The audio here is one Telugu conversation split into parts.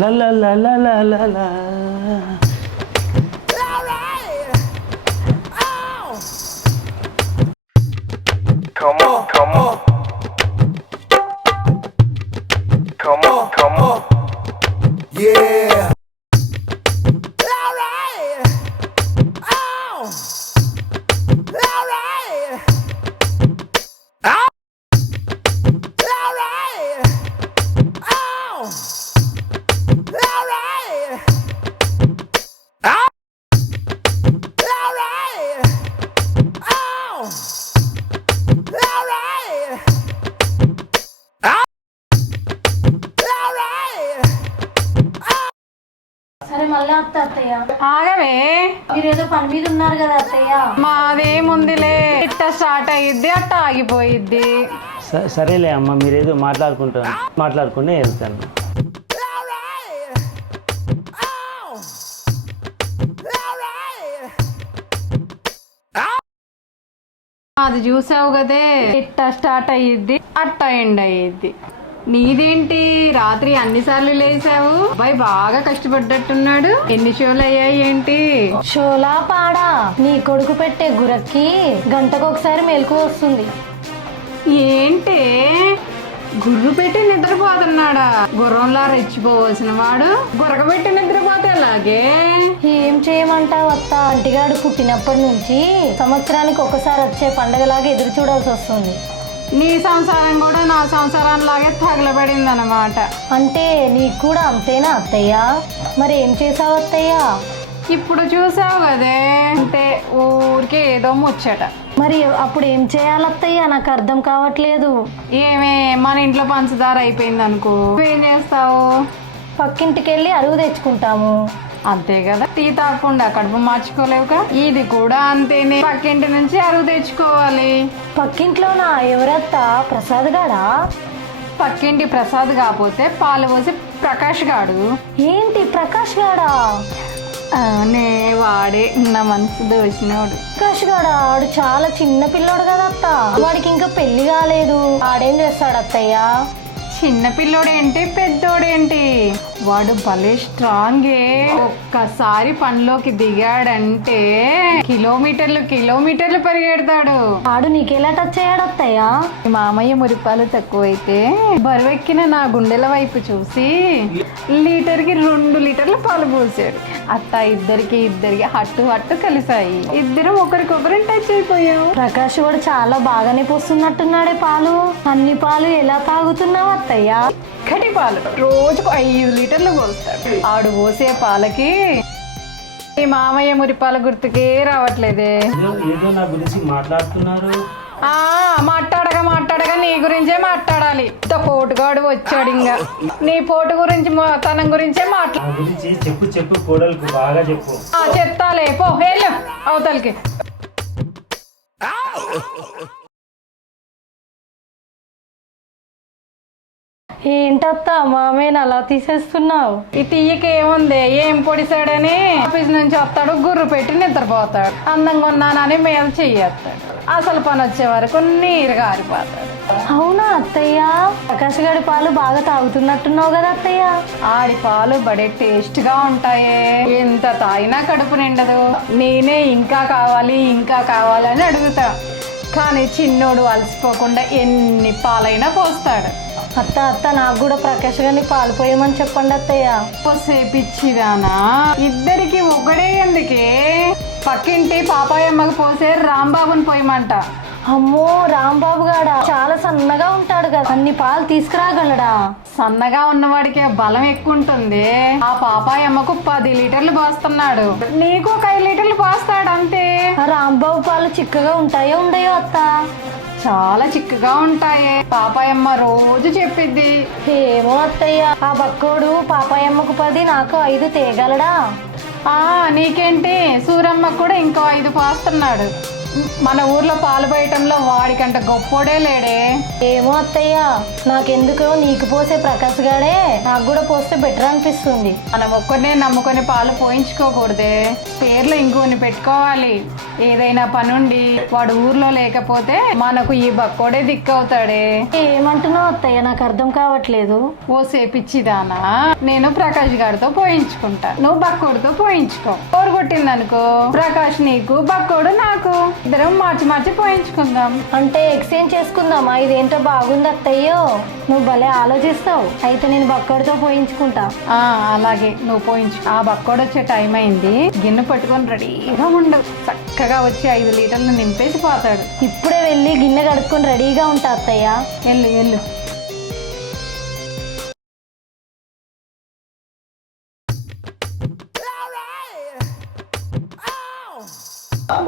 Law law law law law law law. Come on, come on. Come on, come on. Yeah. Alright. Oh. Alright. Oh. Alright. Oh. Alright. Oh. Alright. Oh. సరే మళ్ళీ వస్తా అత్తయ్య. ఆగవే, మీరేదో పని మీద ఉన్నారు కదా అత్తయ్య. మాదేముందిలే, ఇట్ట స్టార్ట్ అయ్యిద్ది అట్ట ఆగిపోయిద్ది. సరేలే అమ్మ, మీరేదో మాట్లాడుకుంటే వెళ్తాను. అది చూసావు కదే, ఇట్ట స్టార్ట్ అయ్యిద్ది అట్ట ఎండ్ అయ్యిద్ది. నీదేంటి రాత్రి అన్నిసార్లు లేసావు? అబ్బాయి బాగా కష్టపడ్డట్టున్నాడు. ఎన్ని షోలు అయ్యాయి ఏంటి? షోలా పాడా, నీ కొడుకు పెట్టే గురక్కి గంటకొకసారి మెలకు వస్తుంది. ఏంటి గుర్రు పెట్టి నిద్రపోతున్నాడా? గుర్రంలా రెచ్చిపోవలసిన వాడు గురకబెట్టి నిద్రపోతే అలాగే. ఏం చేయమంటావు అత్త, అంటిగాడు పుట్టినప్పటి నుంచి సంవత్సరానికి ఒకసారి వచ్చే పండగలాగా ఎదురు చూడాల్సి వస్తుంది. నీ సంసారం కూడా నా సంసారం లాగే తగలబడింది అన్నమాట. అంటే నీకు కూడా అంతేనా అత్తయ్య? మరి ఏం చేసావు అత్తయ్య? ఇప్పుడు చూసావు కదే, అంటే ఊరికే ఏదో ముచ్చట. మరి అప్పుడు ఏం చేయాలి అత్తయ్య? నాకు అర్థం కావట్లేదు. ఏమే, మన ఇంట్లో పంచదార అయిపోయింది అనుకో, ఏం చేస్తావు? పక్కింటికి వెళ్ళి అరువు తెచ్చుకుంటాము. అంతే కదా, టీ తాగకుండా కడుపు మార్చుకోలేవుగా. ఇది కూడా అంతేనే, పక్కింటి నుంచి అరువు తెచ్చుకోవాలి. పక్కింట్లోనా? ఎవరత్తా? ప్రసాద్ గాడా? పక్కింటి ప్రసాద్ కాకపోతే పాలు పోసి ప్రకాష్ గాడు. ఏంటి ప్రకాష్ గాడా? నే వాడే, నా మనసు దోచినోడు. ప్రకాష్ గాడా? ఆడు చాలా చిన్న పిల్లోడు కదా అత్త, వాడికి ఇంకా పెళ్లి కాలేదు. ఆడేం చేస్తాడు అత్తయ్య? చిన్న పిల్లోడేంటి పెద్దోడేంటి, వాడు భలే స్ట్రాంగే. ఒక్కసారి పనిలోకి దిగాడంటే కిలోమీటర్లు పరిగెడతాడు. ఆడు నీకెలా టచ్ అయ్యాడు అత్తయ్య? మామయ్య మురిపాలు తక్కువైతే బరువెక్కిన నా గుండెల వైపు చూసి లీటర్కి 2 లీటర్ల పాలు పోసాడు. అట్ట ఇద్దరికి హట్టు కలిసాయి. ఇద్దరం ఒకరికొకరు టచ్ అయిపోయాం. ప్రకాష్ వాడు చాలా బాగానే పోస్తున్నట్టున్నాడే పాలు. అన్ని పాలు ఎలా తాగుతున్నావు అత్తయ్య? గట్టి పాలు రోజుకు 5 లీటర్లు పోస్తాడు. ఆడు పోసే పాలకి ఈ మామయ్య మురిపాల గుర్తుకే రావట్లేదే. ఏదో నా గురించి మాట్లాడుతున్నారు. మాట్లాడగా నీ గురించే మాట్లాడాలి. పోటుగాడు వచ్చాడు, ఇంకా నీ పోటు గురించి తన గురించే గురించి చెప్పు కోడలకు బాగా చెప్పు. చెప్తాలే, పో వెళ్ళు అవతలకి. ఏంటత్త మామయ్యని అలా తీసేస్తున్నావు? ఈ తీయకి ఏముంది, ఏం పొడిసాడని ఆఫీస్ నుంచి వస్తాడు, గుర్రు పెట్టి నిద్రపోతాడు. అందంగా ఉన్నానని మేలు చెయ్యేస్తాడు. అసలు పని వచ్చే వరకు నీరు గారిపోతాడు. అవునా అత్తయ్య? ప్రకాష్ గడి పాలు బాగా తాగుతున్నట్టున్నావు కదా అత్తయ్య? ఆడి పాలు బడే టేస్ట్ గా ఉంటాయే, ఎంత తాగినా కడుపు నిండదు. నేనే ఇంకా కావాలని అడుగుతా. కానీ చిన్నోడు అలసిపోకుండా ఎన్ని పాలైనా పోస్తాడు. అత్త నాకు కూడా ప్రకాష్ గారిని పాలు పోయమని చెప్పండి అత్తయ్య. సేపిచ్చిదానా, ఇద్దరికి ఒకడే ఎందుకే? పక్కింటి పాపాయమ్మకు పోసే రాంబాబుని పోయమంట. అమ్మో, రాంబాబు గాడా? చాలా సన్నగా ఉంటాడు కదా, అన్ని పాలు తీసుకురాగలడా? సన్నగా ఉన్నవాడికి బలం ఎక్కువ ఉంటుంది. ఆ పాపాయమ్మకు 10 లీటర్లు పోస్తున్నాడు, నీకు ఒక 5 లీటర్లు పోస్తాడు అంతే. రాంబాబు పాలు చిక్కగా ఉంటాయో ఉండయో అత్త? చాలా చిక్కగా ఉంటాయి. పాపాయమ్మ రోజు చెప్పిద్ది. ఏమో అత్తయ్య, ఆ బక్కోడు పాపాయమ్మకు 10 నాకు 5 తేగలడా? నీకేంటి, సూరమ్మ కూడా ఇంకో 5 పోస్తున్నాడు. మన ఊర్లో పాలు పోయటంలో వాడికంట గొప్పోడే లేడే. ఏమో అత్తయ్య, నాకెందుకో నీకు పోసే ప్రకాష్ గాడే నాకు కూడా పోస్తే బెటర్ అనిపిస్తుంది. మనం ఒక్కరినే నమ్ముకొని పాలు పోయించుకోకూడదే, పేర్లు ఇంకోని పెట్టుకోవాలి. ఏదైనా పనుండి వాడు ఊర్లో లేకపోతే మనకు ఈ బక్కోడే దిక్కవుతాడే. ఏమంటున్నావు అత్తయ్య, నాకు అర్థం కావట్లేదు. ఓ సేపిచ్చిదానా, నేను ప్రకాష్ గారితో పోయించుకుంటా, నువ్వు బక్కోడితో పోయించుకో. బోరు కొట్టిందనుకో ప్రకాష్ నీకు, బక్కోడు నాకు, ఇద్దరం మార్చి మార్చి పోయించుకుందాం. అంటే ఎక్స్చేంజ్ చేసుకుందామా? ఇదేంటో బాగుంది అత్తయ్యో, నువ్వు భలే ఆలోచిస్తావు. అయితే నేను బక్కడితో పోయించుకుంటా. అలాగే నువ్వు పోయించు. ఆ బక్కోడు వచ్చే టైం అయింది, గిన్నె పట్టుకొని రెడీగా ఉండు. చక్కగా వచ్చి 5 లీటర్లు నింపేసి పోతాడు. ఇప్పుడే వెళ్ళి గిన్నె కడుక్కొని రెడీగా ఉంటా అత్తయ్య. వెళ్ళు వెళ్ళు.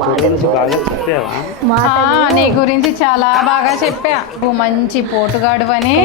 గురించి బాగా చెప్పావా? మాటలు నీ గురించి చాలా బాగా చెప్పా. నువ్వు మంచి పోటుగాడు అని